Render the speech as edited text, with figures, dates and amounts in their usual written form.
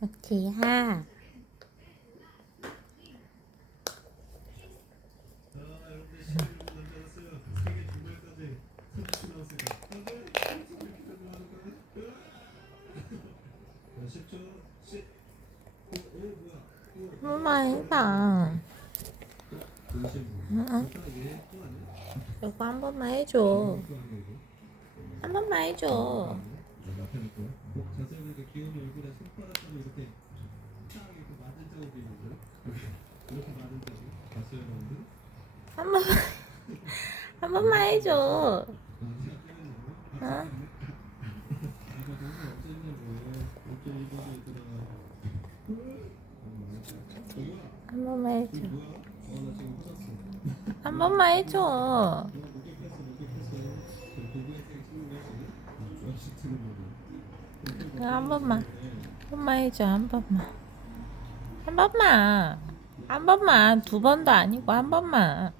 오케이야. 한 번만 해봐. 응? 이거 한 번만 해줘. 한 번만 해줘. 한 번만, 한 번만 해줘. 어? 한 번만 해줘. 한 번만 해줘. 한 번만. 한 번만 해줘. 한 번만. 한 번만. 한 번만. 두 번도 아니고 한 번만.